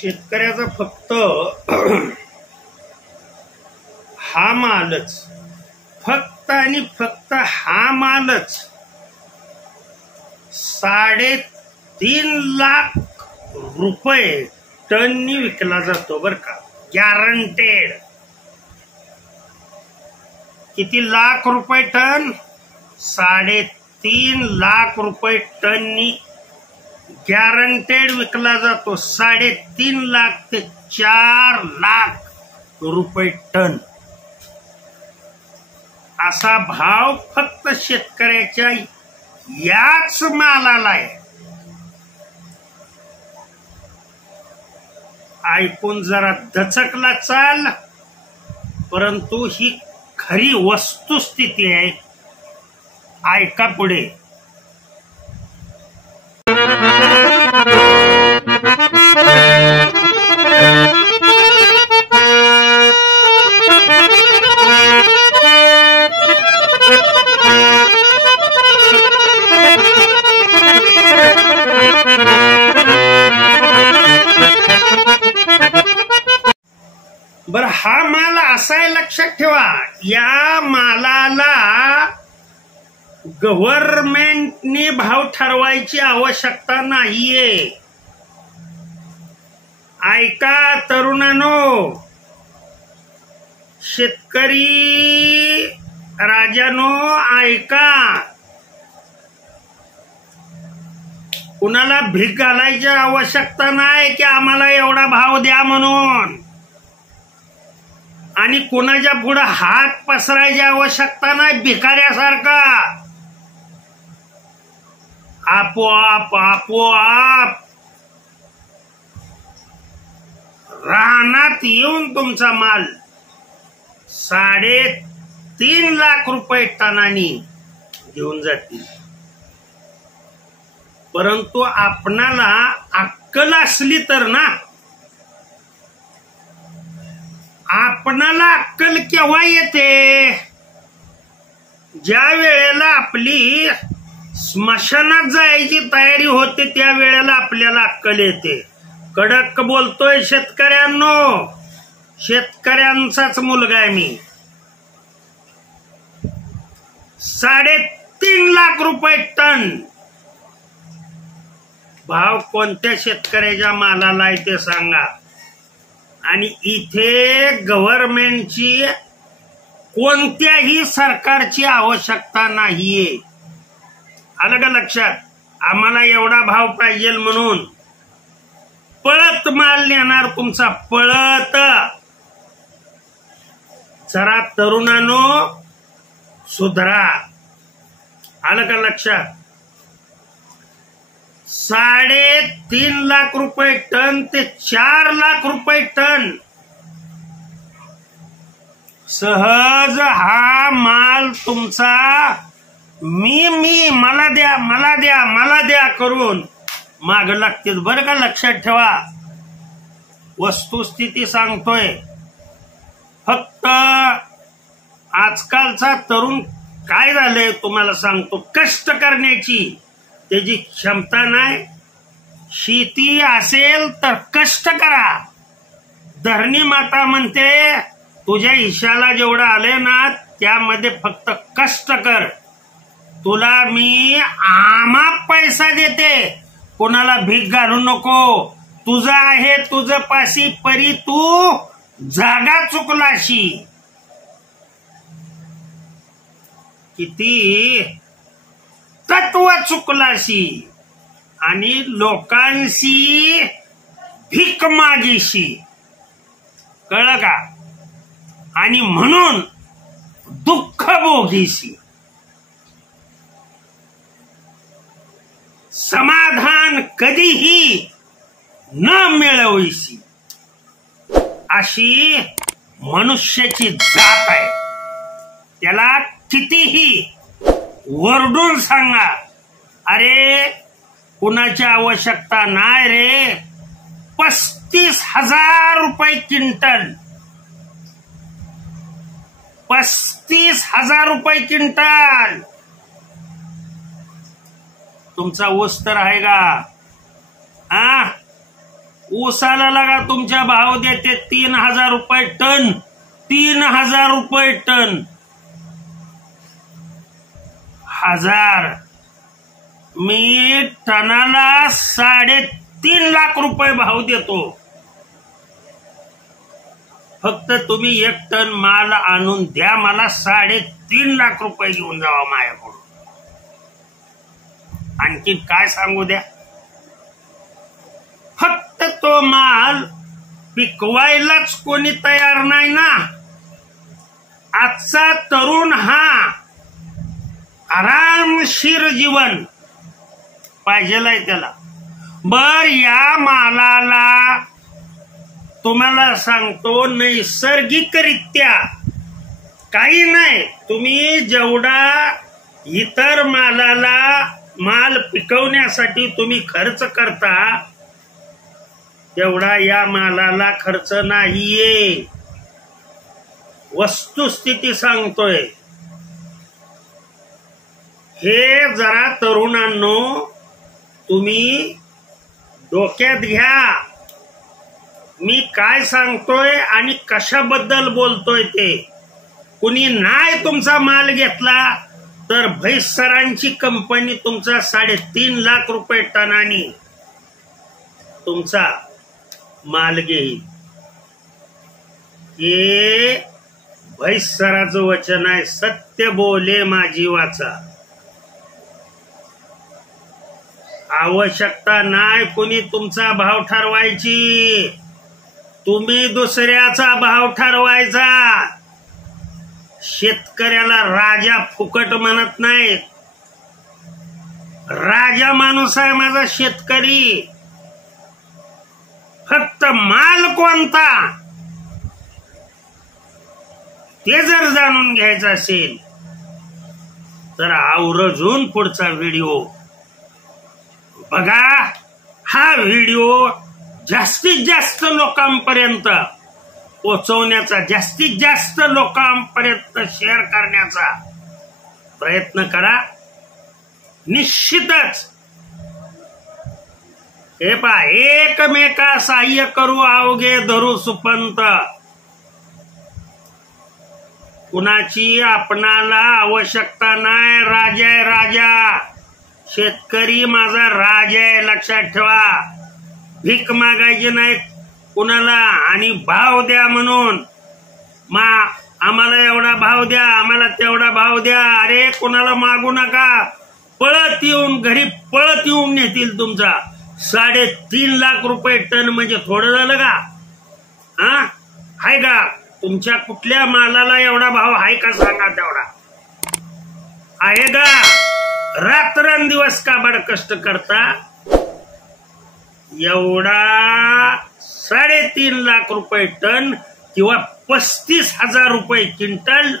शेतकऱ्याचा फक्त हा मालच, फक्त आणि फक्त हा मालच 3.5 लाख रुपये टननी विकला जातो बर का, गॅरंटेड. किती लाख रुपये टन? 3.5 लाख रुपये टननी गॅरंटेड विकला जातो. 3.5 लाख ते 4 लाख रुपये टन असा भाव फक्त शेतकऱ्याच्या याच मालाला आहे. ऐकून जरा दचकला चाल, परंतु ही खरी वस्तुस्थिती आहे. ऐका पुढे. बर, हा माल असा आहे, लक्षात ठेवा. या मालाला गव्हर्नमेंटने भाव ठरवायची आवश्यकता नाहीये. ऐका तरुणांनो, शेतकरी राजानो, ऐका. कुणाला भीक घालायची आवश्यकता नाही की आम्हाला एवढा भाव द्या म्हणून, आणि कुणाच्या पुढे हात पसरायची आवश्यकता नाही भिकाऱ्यासारखा. आपोआप रानात येऊन तुमचा माल 3.5 लाख रुपये टनानी घेऊन जातील. परंतु आपणाला अक्कल असली तर ना. आपणाला अक्कल केव्हा येते? ज्या वेळेला आपली स्मशानात जायची तयारी होते त्या वेळेला आपल्याला अक्कल येते. कडक बोलतोय शेतकऱ्यांनो, शेतकऱ्यांचाच मुलगा आहे मी. 3.5 लाख रुपये टन भाव कोणत्या शेतकऱ्याच्या मालाला आहे ते सांगा. आणि इथे गव्हर्नमेंटची कोणत्याही सरकारची आवश्यकता नाहीये. आलं का लक्षात? आम्हाला एवढा भाव पाहिजे म्हणून पळत माल नेणार तुमचा, पळत. जरा तरुणांनो सुधरा. आलं का लक्षात? 3.5 लाख रुपये टन ते 4 लाख रुपये टन सहज हा माल तुमचा मला द्या करून माग लागतील बरं का. लक्षात ठेवा, वस्तुस्थिती सांगतोय. फक्त आजकालचा तरुण काय झालंय तुम्हाला सांगतो, कष्ट करण्याची त्याची क्षमता नाही. शेती असेल तर कष्ट करा. धरणी माता म्हणते तुझ्या हिश्याला जेवढं आले ना त्यामध्ये फक्त कष्ट कर. तुला मी आमाप पैसा देते, कोणाला भीक घालू नको. तुझं आहे तुझं पाशी, परी तू जागा चुकलाशी. किती तत्व चुकलाशी आणि लोकांशी भीक मागीशी. कळलं का? आणि म्हणून दुःख भोगीशी. समाधान कधीही न मिळवशी अशी मनुष्याची जात आहे. त्याला कितीही वरडून सांगा, अरे कुणाची आवश्यकता नाही रे. 35,000 रुपये क्विंटल, 35,000 रुपये क्विंटल तुमचा ऊस तर आहे का? ऊसाला लगा तुमच्या भाव देते 3,000 रुपये टन. 3,000 रुपये टन. 1000. मी टनाला 3.5 लाख रुपये भाव देतो. फक्त तुम्ही 1 टन माल आणून द्या मला. 3.5 लाख रुपये घेऊन जावा माझ्याकडून. आणखी काय सांगू द्या. फक्त तो माल पिकवायलाच कोणी तयार नाही ना. आजचा तरुण हा आरामशीर जीवन पाहिजेलाय त्याला. बर या मालाला तुम्हाला सांगतो नैसर्गिकरित्या काही नाही. तुम्ही जेवढा इतर माल पिकवण्यासाठी तुम्ही खर्च करता तेवढा या मालाला खर्च नाहीये. वस्तुस्थिती सांगतोय. हे जरा तरुणांनो तुम्ही डोक्यात घ्या. मी काय सांगतोय आणि कशाबद्दल बोलतोय ते. कुणी नाही तुमचा माल घेतला तर भैस सरांची कंपनी तुमचा 3.5 लाख रुपये टनानी तुमचा माल घेईल. हे भैस सराचं वचन आहे. सत्य बोले माझी वाचा. आवश्यकता नाही कुणी तुमचा भाव ठरवायची. तुम्ही दुसऱ्याचा भाव ठरवायचा. शेतकऱ्याला राजा फुकट म्हणत नाहीत. राजा माणूस आहे माझा शेतकरी. फक्त माल कोणता ते जर जाणून घ्यायचं असेल तर आवर्जून पुढचा व्हिडिओ बघा. हा व्हिडिओ जास्तीत जास्त लोकांपर्यंत पोहोचवण्याचा, जास्तीत जास्त लोकांपर्यंत शेअर करण्याचा प्रयत्न करा. निश्चितच हे पहा, एकमेका सहाय्य करू अवघे धरू सुपंत. कुणाची आपणाला आवश्यकता नाही. राजा आहे राजा. शेतकरी माझा राजा आहे लक्षात ठेवा. भीक मागायची नाही कुणाला आणि भाव द्या म्हणून. आम्हाला एवढा भाव द्या, आम्हाला तेवढा भाव द्या. अरे कुणाला मागू नका. पळत येऊन घरी पळत येऊन नेतील तुमचा. 3.5 लाख रुपये टन म्हणजे थोडं झालं का? हा आहे का? तुमच्या कुठल्या मालाला एवढा भाव आहे का सांगा तेवढा आहे का? रात्रंदिवस काबाड कष्ट करता. एवढा 3.5 लाख रुपये टन किंवा 35,000 रुपये क्विंटल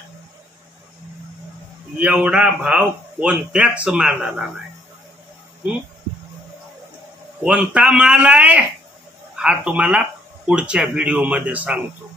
एवढा भाव कोणत्याच मालाला नाही. कोणता माल आहे हा तुम्हाला पुढच्या व्हिडिओमध्ये सांगतो.